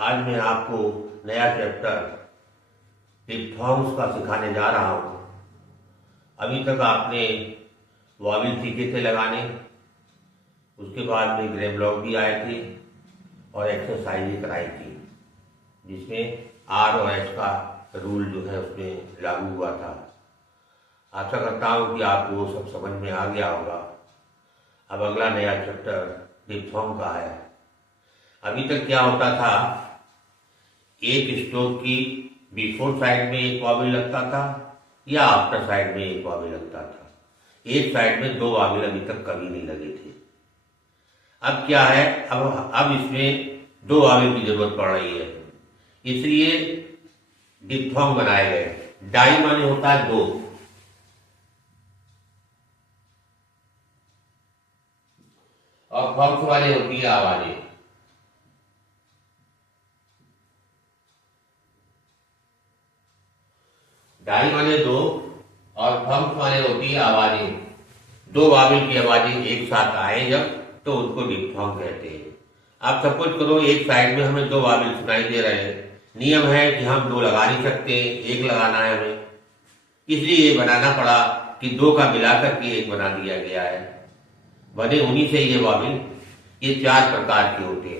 आज मैं आपको नया चैप्टर डिप्थॉन्ग्स का सिखाने जा रहा हूँ। अभी तक आपने वॉवेल सीखे थे लगाने, उसके बाद में ग्रेमलॉग भी आए थे और एक्सरसाइज भी कराई थी जिसमें आर और एस का रूल जो है उसमें लागू हुआ था। आशा करता हूँ कि आपको वो सब समझ में आ गया होगा। अब अगला नया चैप्टर डिप्थॉन्ग का है। अभी तक क्या होता था, एक स्ट्रोक की बिफोर साइड में एक वॉवेल लगता था या आफ्टर साइड में एक वॉवेल लगता था। एक साइड में दो वॉवेल अभी तक कभी नहीं लगे थे। अब क्या है, अब इसमें दो वॉवेल की जरूरत पड़ रही है, इसलिए डिप्थॉन्ग बनाए गए। डाई माने होता है दो, और फॉक्स वाले होती है आवाजें। डाई माने दो और थम्स माने होती है आवाजें। दो वॉवेल की आवाजें एक साथ आए जब, तो उसको डिप्थॉन्ग कहते हैं। आप सपोज करो एक साइड में हमें दो वॉवेल सुनाई दे रहे हैं। नियम है कि हम दो लगा नहीं सकते, एक लगाना है हमें, इसलिए ये बनाना पड़ा कि दो का मिलाकर के एक बना दिया गया है। बने उन्हीं से ये वॉवेल, ये चार प्रकार के होते हैं।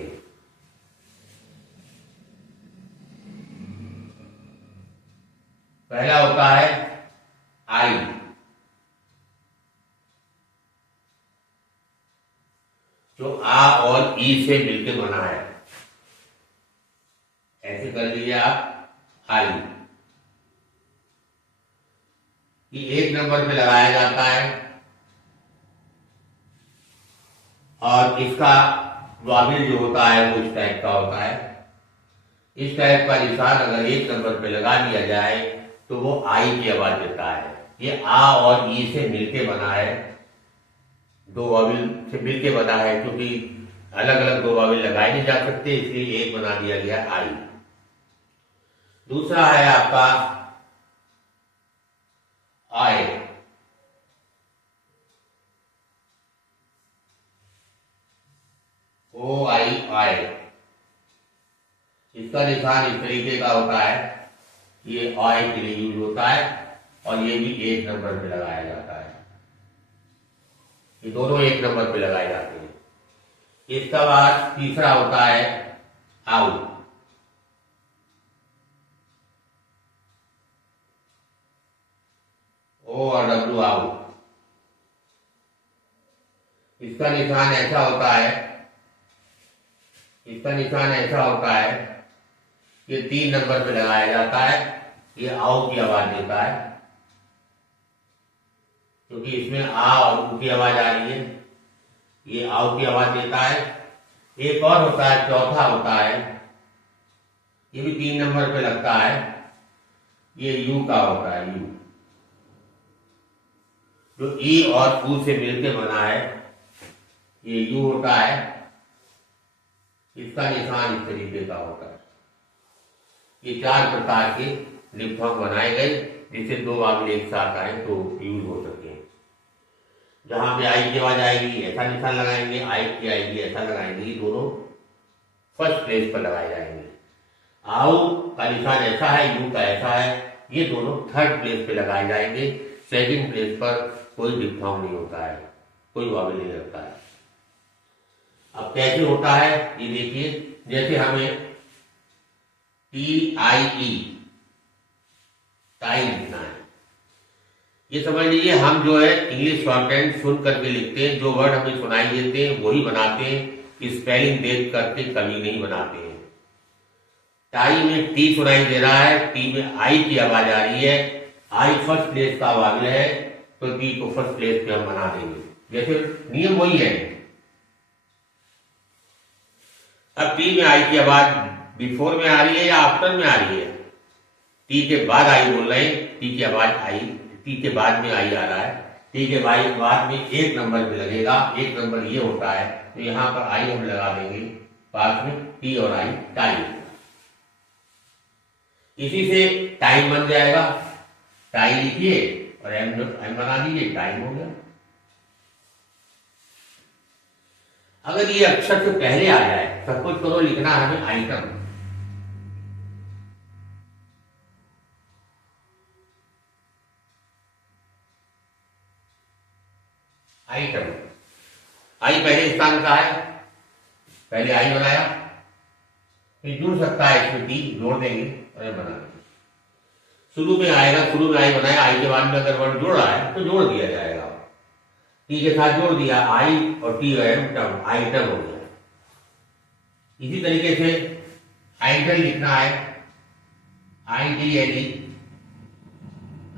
पहला होता है आई, जो आ और ई से मिलकर बना है। ऐसे कर लीजिए आप, आई। ये एक नंबर पे लगाया जाता है और इसका वॉवेल जो होता है वो इस टाइप का होता है। इस टाइप का निशान अगर एक नंबर पे लगा दिया जाए तो वो आई की आवाज देता है। ये आ और ई से मिलके बना है, दो वॉवेल से मिलके बना है, क्योंकि अलग अलग दो वॉवेल लगाए नहीं जा सकते, इसलिए एक बना दिया गया आई। दूसरा है आपका आए। ओ आई, आए। इसका निशान इस तरीके का होता है, ये आई के लिए यूज होता है और ये भी एक नंबर पे लगाया जाता है। ये दोनों एक नंबर पे लगाए जाते हैं। इसका बाद तीसरा होता है आउ। ओ और डब्ल्यू, आउ। इसका निशान ऐसा होता है, इसका निशान ऐसा होता है, ये तीन नंबर पे लगाया जाता है। ये आओ की आवाज देता है, क्योंकि इसमें आ और ऊ की आवाज आ रही है। ये आओ की आवाज देता है। एक और होता है, चौथा होता है, ये भी तीन नंबर पे लगता है। ये यू का होता है, यू, जो ई और ऊ से मिलकर बना है, ये यू होता है। इसका निशान इस तरीके का होता है। ये चार प्रकार के डिप्थॉन्ग बनाए गए, जिससे दो वॉवेल एक साथ आए तो यूज हो सके। जहां पे आई की आवाज आएगी ऐसा निशान लगाएंगे, आई की आएगी ऐसा लगाएंगे। ये दोनों फर्स्ट प्लेस पर लगाए जाएंगे। आओ का निशान ऐसा है, यू का ऐसा है, ये दोनों थर्ड प्लेस पे लगाए जाएंगे। सेकंड प्लेस पर कोई डिप्थॉन्ग नहीं होता है, कोई वॉवेल नहीं लगता है। अब कैसे होता है ये देखिए। जैसे हमें टी आई ई, टाई लिखना है, ये समझ लीजिए हम जो है इंग्लिश शॉर्टहैंड सुन करके लिखते हैं, जो वर्ड हमें सुनाई देते हैं वही बनाते हैं, स्पेलिंग देख करके कभी नहीं बनाते हैं। टाई में टी सुनाई दे रहा है, टी में आई की आवाज आ रही है, आई फर्स्ट प्लेस का वॉवेल है, तो टी को फर्स्ट प्लेस पे हम बना देंगे। जैसे नियम वही है। अब टी में आई की आवाज बिफोर में आ रही है या आफ्टर में आ रही है? टी के बाद आई बोल रहे हैं, टी की आवाज आई, टी के बाद में आई आ रहा है। टी के बाद में एक नंबर पे लगेगा, एक नंबर ये होता है, तो यहां पर आई हम लगा देंगे, पास में टी और आई, टाई। इसी से टाइम बन जाएगा। टाई लिखिए और एम बना दीजिए, टाइम हो गया। अगर ये अक्षर से पहले आ जाए, सपोज करो लिखना है हमें आइटम, आइटम, आई पहले स्थान का है, पहले आई बनाया, फिर जुड़ सकता है इसमें टी, जोड़ देंगे और ये बना देंगे। शुरू में आएगा, शुरू में आई बनाया, आई के बाद में अगर वर्ड जोड़ रहा है तो जोड़ दिया जाएगा, टी के साथ जोड़ दिया, आई और टी टर्म, आइटम हो गया। इसी तरीके से आइडल लिखना है, आई डी एल ई,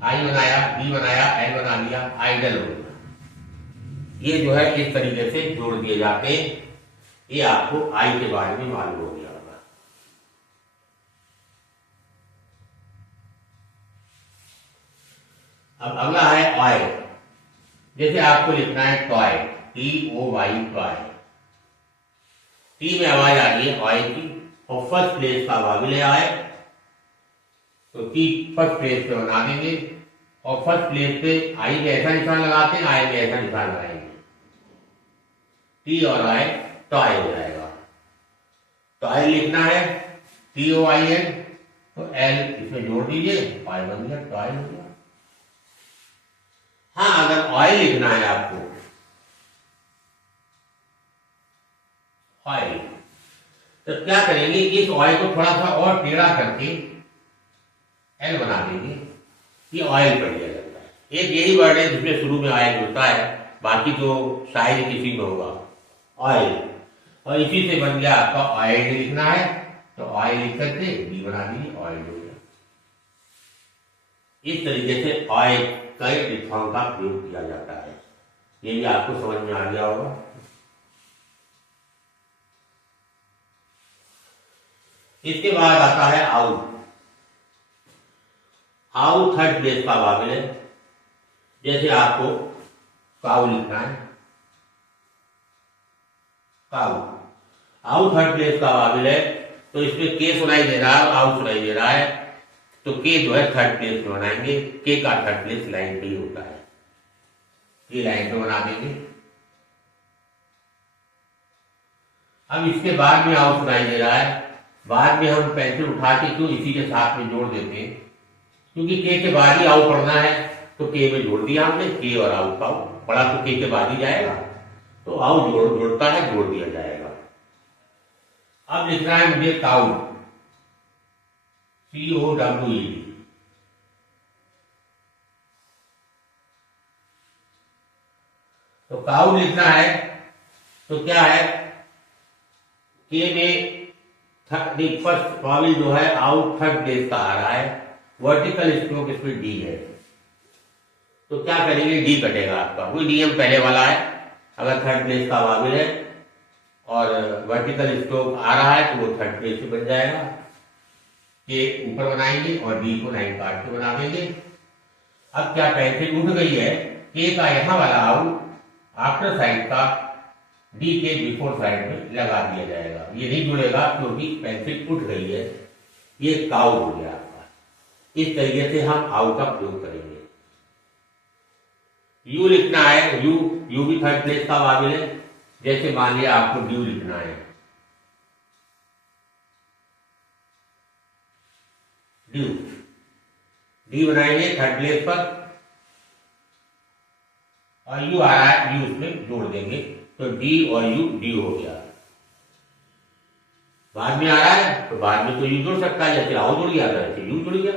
आई बनाया, डी बनाया, एल बना दिया, आइडल हो गया। ये जो है इस तरीके से जोड़ दिए जाते हैं। ये आपको आई के बारे में मालूम हो गया होगा। अब अगला है ऑय। जैसे आपको लिखना है toy, T O Y, toy. T में आवाज आ रही है ऑय की, और फर्स्ट प्लेस का वाविल है आय, तो टी फर्स्ट प्लेस पे बना देंगे, और फर्स्ट प्लेस पे आई में ऐसा निशान लगाते हैं, आई में ऐसा निशान लगाएंगे, टी और आई टॉय हो जाएगा। टॉय लिखना है, टी ओ आई एन, तो एल इसमें जोड़ दीजिए, ऑय बन गया, टॉय हो गया। हाँ, अगर ऑयल लिखना है आपको, ऑयल, तो क्या करेंगे, इस ऑयल को थोड़ा सा और टेढ़ा करके एल बना देंगे, ये ऑयल पड़ जाता है। एक यही वर्ड है जिसमें शुरू में ऑयल होता है, बाकी जो शायद किसी में होगा ऑयल, और इसी से बन गया आपका ऑयल लिखना है, तो ऑयल लिख करके डी बना दीजिए, ऑयल हो गया। इस तरीके से ऑयल कई डिफॉर्म का प्रयोग किया जाता है। ये भी आपको समझ में आ गया होगा। इसके बाद आता है आउट। आउट थर्ड प्लेस का वाविल है। जैसे आपको काउ लिखना है, काउ, आउट थर्ड प्लेस का वाविल है, तो इसमें के सुनाई दे रहा है और आउट सुनाई दे रहा है, तो के जो है थर्ड प्लेस में बनाएंगे, के का थर्ड प्लेस लाइन पे ही होता है, ये लाइन पे बना देंगे। अब इसके बाद में आउट सुनाई दे रहा है, बाद में हम पेंसिल उठा के क्यों इसी के साथ में जोड़ देते हैं, क्योंकि के बाद ही आउट पढ़ना है, तो के में जोड़ दिया हमने, के और आउट का पढ़ा तो के बाद ही जाएगा, तो आउट जोड़ता है, जोड़ दिया जाएगा। अब लिखना है मुझे काउ, COWED, तो काउ लिखना है, तो क्या है, के में फर्स्ट वाविल जो है आउट थर्ड प्लेस का आ रहा है, वर्टिकल स्ट्रोक इसमें डी है, तो क्या करेंगे, डी कटेगा आपका, वही डी एम पहले वाला है। अगर थर्ड प्लेस का वाविल है और वर्टिकल स्ट्रोक आ रहा है, तो वो थर्ड प्लेस पे बन जाएगा, के ऊपर बनाएंगे और डी को लाइन काट के बना देंगे। अब क्या पेंसिल उठ गई है, के का यहां वाला आउट आफ्टर साइड का डी के बिफोर साइड में लगा दिया जाएगा, ये नहीं जुड़ेगा क्योंकि पेंसिल उठ गई है, ये काउ हो गया आपका। इस तरीके से हम आउ का प्रयोग करेंगे। यू लिखना है, यू भी थर्ड प्लेस का वाविल है। जैसे मान लिया आपको ड्यू लिखना है, ड्यू, डी बनाएंगे थर्ड प्लेस पर, और यू आ रहा है, यू उसमें जोड़ देंगे, तो डी और यू डी हो गया। बाद में आ रहा है, तो बाद में तो यू जुड़ सकता है, जैसे आओ जुड़ गया वैसे यू जुड़ गया।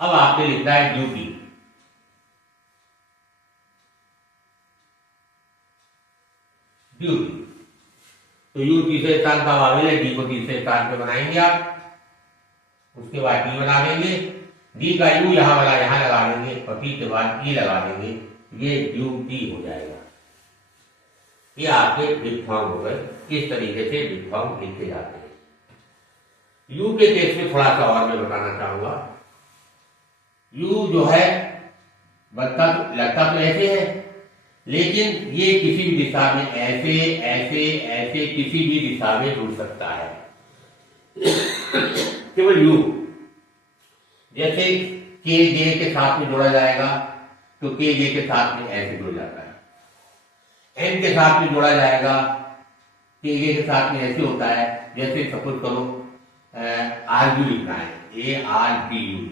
अब आपने लिखना है ड्यूटी, ड्यूटी, तो यू तीसरे स्थान का वाविल है, डी को तीसरे स्थान पे बनाएंगे आप, उसके बाद डी बना देंगे, डी का यू यहां वाला यहां लगा देंगे, और टी के बाद ई लगा देंगे, ये ड्यूटी हो जाएगा। ये आपके डिफॉर्म हो गए। इस तरीके से डिफॉर्म लिखे जाते हैं। यू के केस में थोड़ा सा और मैं बताना चाहूंगा। यू जो है बनता लगता तो ऐसे है, लेकिन ये किसी भी दिशा में ऐसे ऐसे ऐसे किसी भी दिशा में जुड़ सकता है। केवल यू, जैसे के जे के साथ में जोड़ा जाएगा, तो के जे के साथ में ऐसे जुड़ जाता है। एन के साथ में जोड़ा जाएगा, के जे के साथ में ऐसे होता है। जैसे सपोज करो आरयू लिखना है, ARBU,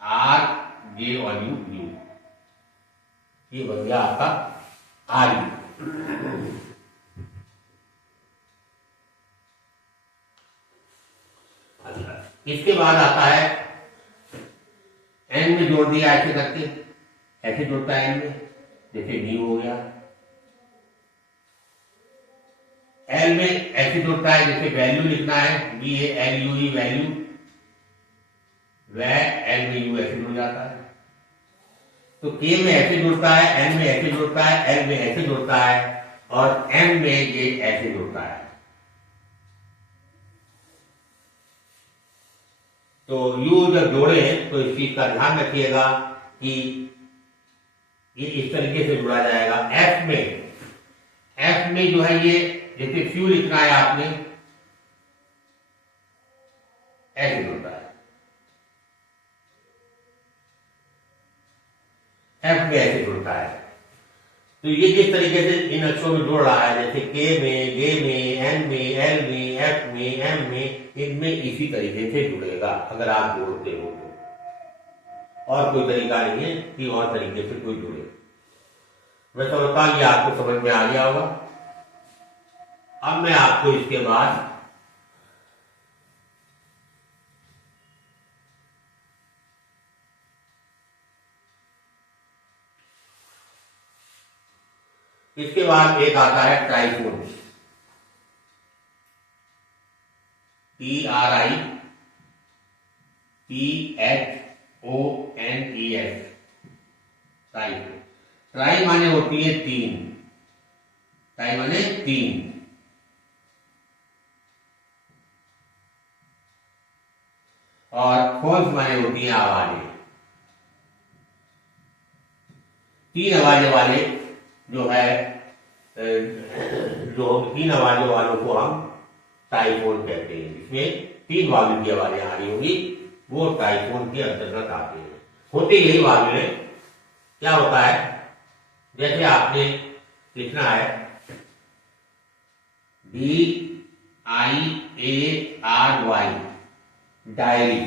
आर जे और यू, यू, ये बन गया आपका आर्य। अच्छा, इसके बाद आता है एन में जोड़ दिया ऐसे करके, ऐसे जोड़ता है एन में, जैसे डी हो गया। एल में ऐसे जोड़ता है जैसे वैल्यू लिखना है, V A L U E value, वह एल में यू ऐसे जुड़ जाता है। तो के में ऐसे जुड़ता है, एन में ऐसे जुड़ता है, एल में ऐसे जुड़ता है, और एम में ये ऐसे जुड़ता है। तो यू जब जोड़े तो इस चीज का ध्यान रखिएगा कि ये इस तरीके से जुड़ा जाएगा। एफ में जो है ये जैसे फ्यू लिखना है आपने, ऐसे जुड़ता है, एफ में ऐसे जुड़ता है। तो ये किस तरीके से इन अक्षरों में जुड़ रहा है, जैसे के में, गे में, एन में, एल में, एफ में, एम में, इनमें इसी तरीके से जुड़ेगा अगर आप जोड़ते हो तो। और कोई तरीका नहीं है कि और तरीके से कोई जुड़े। मैं समझता हूं ये आपको समझ में आ गया होगा। अब मैं आपको इसके बाद एक आता है ट्राइफोन, TRIPHONES, ट्राइफोन। ट्राई माने होती है तीन, ट्राई माने तीन, और फोर्स माने होती है आवाजें। तीन आवाजें वाले जो है, जो तीन आवाजों वालों को हम टाइफोन कहते हैं। इसमें तीन वायु की आवाजें आ रही होंगी, वो टाइफोन के अंतर्गत आते हैं। होते यही वायु। क्या होता है, जैसे आपने लिखना है DIARY, डायरी।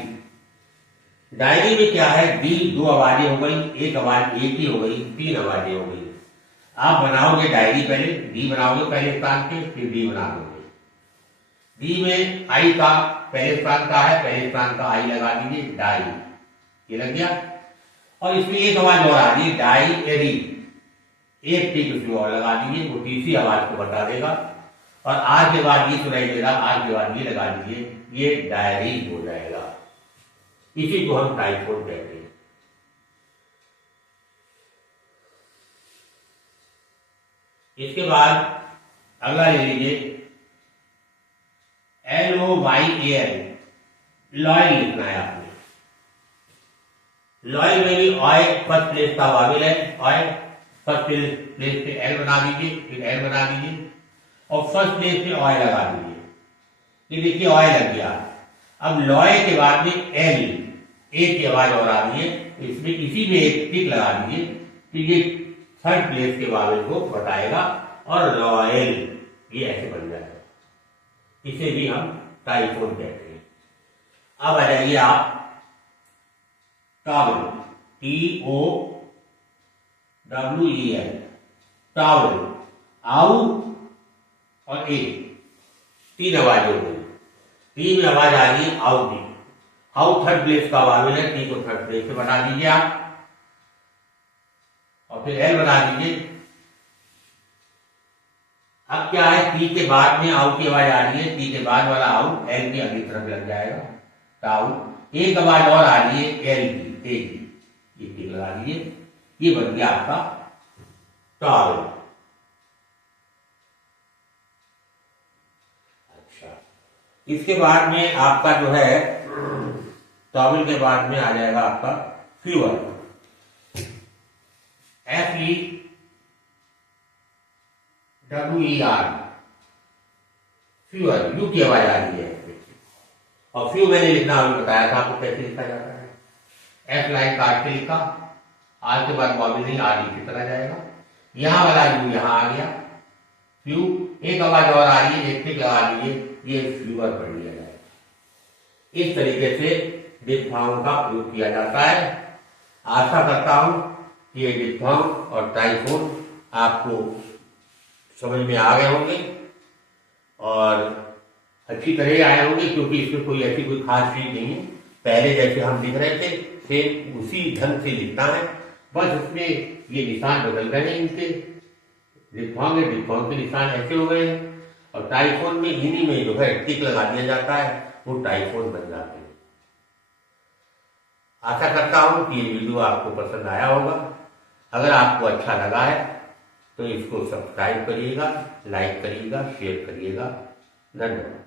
डायरी में क्या है, डी दो आवाजें हो गई, एक आवाज एक ही हो गई, तीन आवाजें हो गई। आप बनाओगे डायरी, पहले डी बनाओगे पहले स्थान पे, फिर डी बना दोगे। डी में आई का पहले स्थान का है, पहले स्थान का आई लगा दीजिए, डाई, ये लग गया। और इसमें एक आवाज और आ रही, डाई एरी, एक टिक उसमें और लगा दीजिए, वो तीसरी आवाज को बता देगा। और आज के बाद ये सुनाई देगा, आज के बाद ये लगा दीजिए, ये डायरी हो जाएगा। इसी को हम टाइफोन कहते हैं। इसके बाद अगला ले लीजिए LOYAL, लॉयल लिखना है आपने। लॉयल में भी ऑय फर्स्ट प्लेस का वाविल है, ऑय फर्स्ट प्लेस पे एल बना दीजिए, फिर एल बना दीजिए, और फर्स्ट प्लेस पे ऑय लगा दीजिए। ये देखिए ऑय लग गया। अब लॉय के बाद में एल, एक की आवाज और आ रही है, इसमें इसी में एक टिक लगा दीजिए, तो ये थर्ड प्लेस के वावेल को बताएगा, और रॉयल ये ऐसे बन जाएगा। इसे भी हम टाइफोन कहते हैं। अब आ जाइए आप टावल, TOWEL, टावल, आउ और ए, तीन आवाज हो गई। टी में आवाज आ रही है आउ की, आउ थर्ड प्लेस का वावेल है, टी को थर्ड प्लेस से बना दीजिए आप, और फिर एल बना दीजिए। अब क्या है, टी के बाद में आउ की आवाज आ रही है, टी के बाद वाला आउ एल की अगली तरफ लग जाएगा, टाउ। एक आवाज और आ रही है एल की, ए की, ये टिक लगा दीजिए, ये बन गया आपका टावल। अच्छा, इसके बाद में आपका जो है टावल के बाद में आ जाएगा आपका फ्यूअर, FEWER, फ्यूअर, यू की आवाज आ रही है। और फ्यू मैंने लिखना अभी बताया था आपको कैसे लिखा जाता है। एफ लाइन काट के लिखा, आर के बाद वाविल नहीं, आर की तरह जाएगा। यहां वाला यू यहां आ गया, फ्यू, एक आवाज और आ रही है, एक टिक लगा दीजिए, ये फ्यूअर पढ़ लिया जाएगा। इस तरीके से डिफथॉन्ग का प्रयोग किया जाता है। आशा करता हूं ये डिप्थॉन्ग और टाइफून आपको समझ में आ गए होंगे और अच्छी तरह आए होंगे, क्योंकि इसमें कोई ऐसी कोई खास चीज नहीं है। पहले जैसे हम लिख रहे थे सेम उसी ढंग से लिखना है, बस उसमें ये निशान बदल रहे हैं इनके। डिप्थॉन्ग है, डिप्थॉन्ग के निशान ऐसे हो गए हैं, और टाइफोन में इन्हीं में जो है टिक लगा दिया जाता है, वो टाइफोन बन जाते हैं। आशा करता हूं कि ये वीडियो आपको पसंद आया होगा। अगर आपको अच्छा लगा है तो इसको सब्सक्राइब करिएगा, लाइक करिएगा, शेयर करिएगा। धन्यवाद।